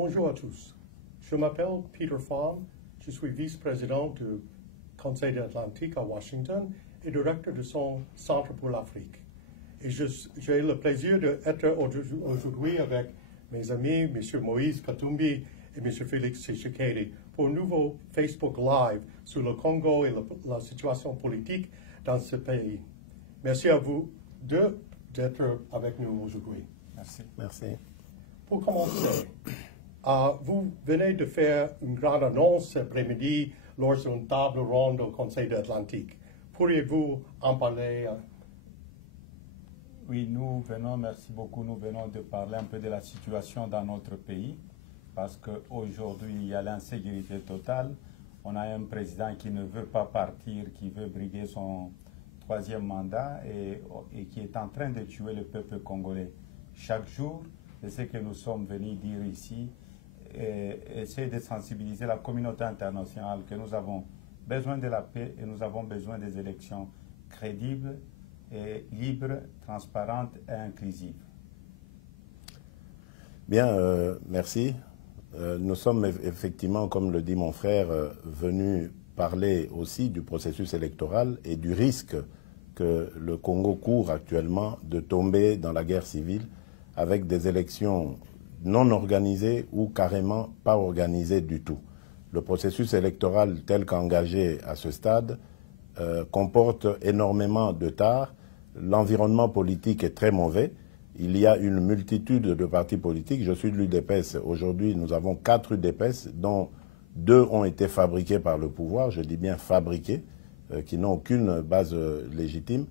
Bonjour à tous. Je m'appelle Peter Pham. Je suis vice-président du Conseil de l'Atlantique à Washington et directeur de son Centre pour l'Afrique. Et j'ai le plaisir d'être aujourd'hui avec mes amis, M. Moïse Katumbi et M. Félix Tshisekedi, pour un nouveau Facebook Live sur le Congo et la situation politique dans ce pays. Merci à vous deux d'être avec nous aujourd'hui. Merci. Merci. Pour commencer, vous venez de faire une grande annonce cet après-midi lors d'une table ronde au Conseil de l'Atlantique. Pourriez-vous en parler? Oui, merci beaucoup, nous venons de parler un peu de la situation dans notre pays, parce qu'aujourd'hui, il y a l'insécurité totale. On a un président qui ne veut pas partir, qui veut briguer son troisième mandat et qui est en train de tuer le peuple congolais. Chaque jour, c'est ce que nous sommes venus dire ici, essayer de sensibiliser la communauté internationale que nous avons besoin de la paix et nous avons besoin des élections crédibles, et libres, transparentes et inclusives. Bien, merci. Nous sommes effectivement, comme le dit mon frère, venus parler aussi du processus électoral et du risque que le Congo court actuellement de tomber dans la guerre civile avec des élections non organisées ou carrément pas organisées du tout. Le processus électoral tel qu'engagé à ce stade comporte énormément de tares. L'environnement politique est très mauvais. Il y a une multitude de partis politiques. Je suis de l'UDPS. Aujourd'hui, nous avons 4 UDPS, dont 2 ont été fabriqués par le pouvoir, je dis bien fabriqués, qui n'ont aucune base légitime.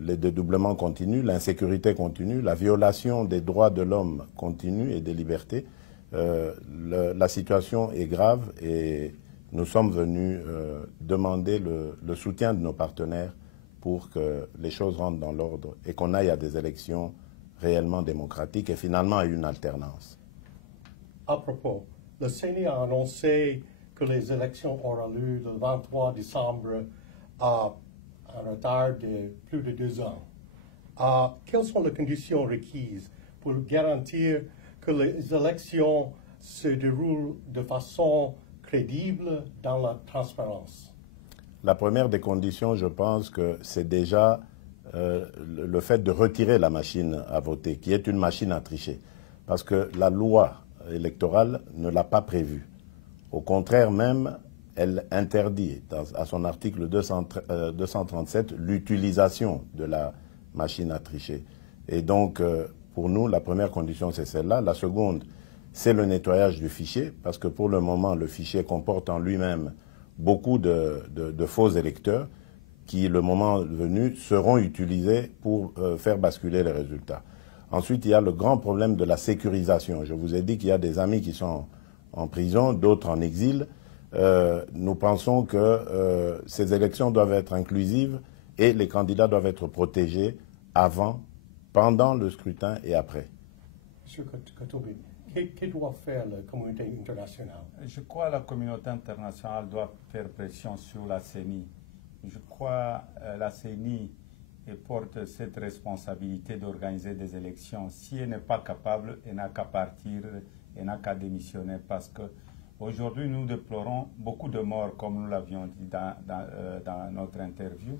Les dédoublements continuent, l'insécurité continue, la violation des droits de l'homme continue et des libertés. La situation est grave et nous sommes venus demander le soutien de nos partenaires pour que les choses rentrent dans l'ordre et qu'on aille à des élections réellement démocratiques et finalement à une alternance. À propos, le CENI a annoncé que les élections auront lieu le 23 décembre à un retard de plus de 2 ans. Quelles sont les conditions requises pour garantir que les élections se déroulent de façon crédible dans la transparence? La première des conditions, je pense que c'est déjà le fait de retirer la machine à voter, qui est une machine à tricher. Parce que la loi électorale ne l'a pas prévu. Au contraire même, elle interdit, à son article 237, l'utilisation de la machine à tricher. Et donc, pour nous, la première condition, c'est celle-là. La seconde, c'est le nettoyage du fichier, parce que pour le moment, le fichier comporte en lui-même beaucoup de faux électeurs qui, le moment venu, seront utilisés pour faire basculer les résultats. Ensuite, il y a le grand problème de la sécurisation. Je vous ai dit qu'il y a des amis qui sont en prison, d'autres en exil. Nous pensons que ces élections doivent être inclusives et les candidats doivent être protégés avant, pendant le scrutin et après. Monsieur Katumbi, que doit faire la communauté internationale? Je crois que la communauté internationale doit faire pression sur la CENI. Je crois que la CENI porte cette responsabilité d'organiser des élections. Si elle n'est pas capable, elle n'a qu'à partir, elle n'a qu'à démissionner parce qu'aujourd'hui, nous déplorons beaucoup de morts, comme nous l'avions dit dans notre interview.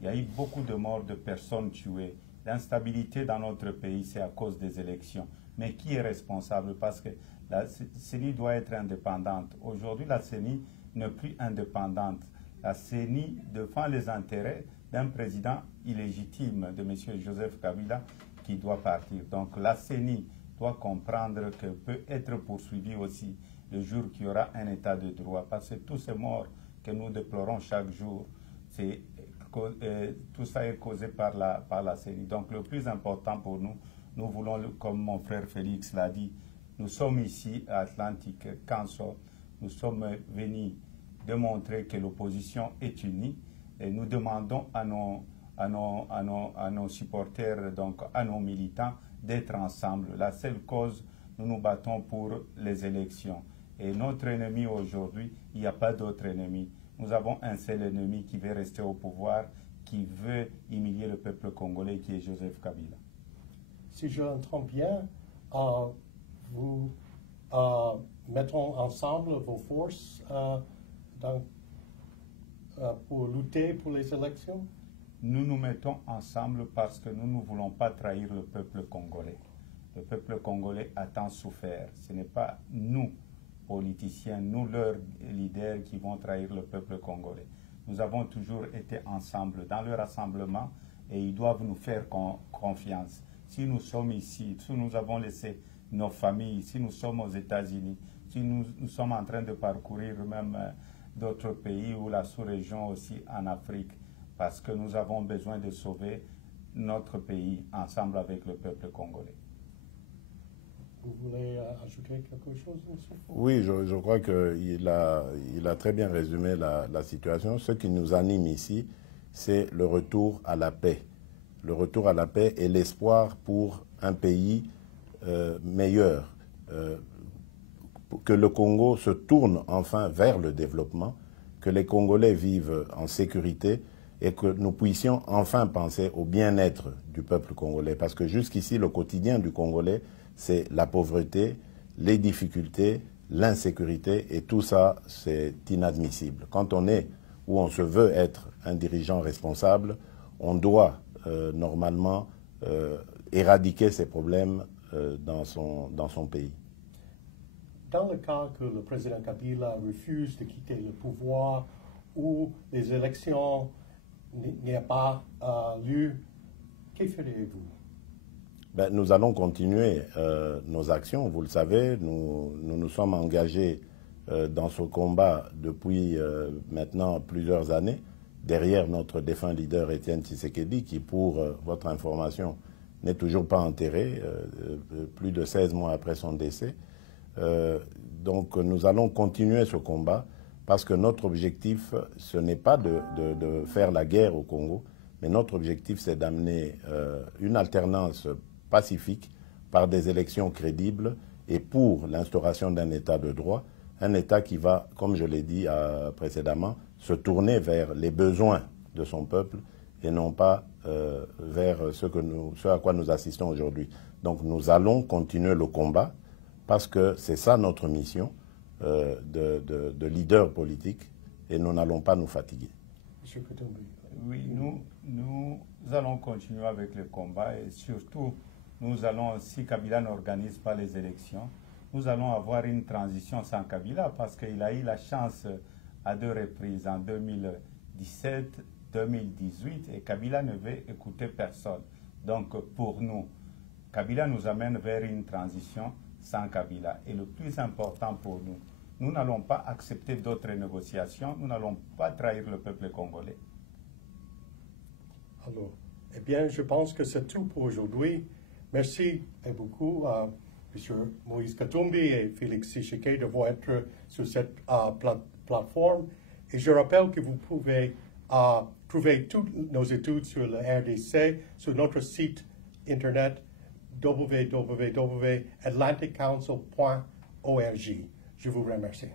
Il y a eu beaucoup de morts de personnes tuées. L'instabilité dans notre pays, c'est à cause des élections. Mais qui est responsable? Parce que la CENI doit être indépendante. Aujourd'hui, la CENI n'est plus indépendante. La CENI défend les intérêts d'un président illégitime, de M. Joseph Kabila, qui doit partir. Donc la CENI doit comprendre qu'elle peut être poursuivie aussi le jour qu'il y aura un état de droit. Parce que tous ces morts que nous déplorons chaque jour, tout ça est causé par la CENI. Donc le plus important pour nous, nous voulons, comme mon frère Félix l'a dit, nous sommes ici à Atlantic Council, nous sommes venus démontrer que l'opposition est unie et nous demandons à nos supporters, donc à nos militants, d'être ensemble. La seule cause, nous nous battons pour les élections. Et notre ennemi aujourd'hui, il n'y a pas d'autre ennemi. Nous avons un seul ennemi qui veut rester au pouvoir, qui veut humilier le peuple congolais, qui est Joseph Kabila. Si je l'entends bien, vous mettons ensemble vos forces pour lutter pour les élections? Nous nous mettons ensemble parce que nous ne voulons pas trahir le peuple congolais. Le peuple congolais a tant souffert. Ce n'est pas nous, politiciens, nous, leurs leaders, qui vont trahir le peuple congolais. Nous avons toujours été ensemble dans le rassemblement et ils doivent nous faire confiance. Si nous sommes ici, si nous avons laissé nos familles, si nous sommes aux États-Unis, si nous sommes en train de parcourir même d'autres pays ou la sous-région aussi en Afrique, parce que nous avons besoin de sauver notre pays ensemble avec le peuple congolais. Vous voulez ajouter quelque chose, M. Fou? Oui, je crois qu'il a très bien résumé la situation. Ce qui nous anime ici, c'est le retour à la paix. Le retour à la paix et l'espoir pour un pays meilleur. Que le Congo se tourne enfin vers le développement, que les Congolais vivent en sécurité et que nous puissions enfin penser au bien-être du peuple congolais. Parce que jusqu'ici, le quotidien du Congolais, c'est la pauvreté, les difficultés, l'insécurité, et tout ça, c'est inadmissible. Quand on est ou on se veut être un dirigeant responsable, on doit normalement éradiquer ces problèmes dans son pays. Dans le cas que le président Kabila refuse de quitter le pouvoir ou les élections n'y a pas lieu, que ferez-vous? Ben, nous allons continuer nos actions. Vous le savez, nous sommes engagés dans ce combat depuis maintenant plusieurs années, derrière notre défunt leader Étienne Tshisekedi, qui, pour votre information, n'est toujours pas enterré, plus de 16 mois après son décès. Donc nous allons continuer ce combat parce que notre objectif, ce n'est pas de faire la guerre au Congo, mais notre objectif, c'est d'amener une alternance pacifique par des élections crédibles et pour l'instauration d'un État de droit, un État qui va, comme je l'ai dit précédemment, se tourner vers les besoins de son peuple et non pas vers ce à quoi nous assistons aujourd'hui. Donc nous allons continuer le combat parce que c'est ça notre mission de leader politique et nous n'allons pas nous fatiguer. M. Katumbi. Oui, nous allons continuer avec le combat et surtout, nous allons, si Kabila n'organise pas les élections, nous allons avoir une transition sans Kabila parce qu'il a eu la chance à 2 reprises, en 2017, 2018, et Kabila ne veut écouter personne. Donc pour nous, Kabila nous amène vers une transition sans Kabila. Et le plus important pour nous, nous n'allons pas accepter d'autres négociations, nous n'allons pas trahir le peuple congolais. Alors, eh bien, je pense que c'est tout pour aujourd'hui. Merci beaucoup à M. Moïse Katumbi et Félix Tshisekedi d'avoir été sur cette plateforme. Et je rappelle que vous pouvez trouver toutes nos études sur le RDC sur notre site internet www.atlanticcouncil.org. Je vous remercie.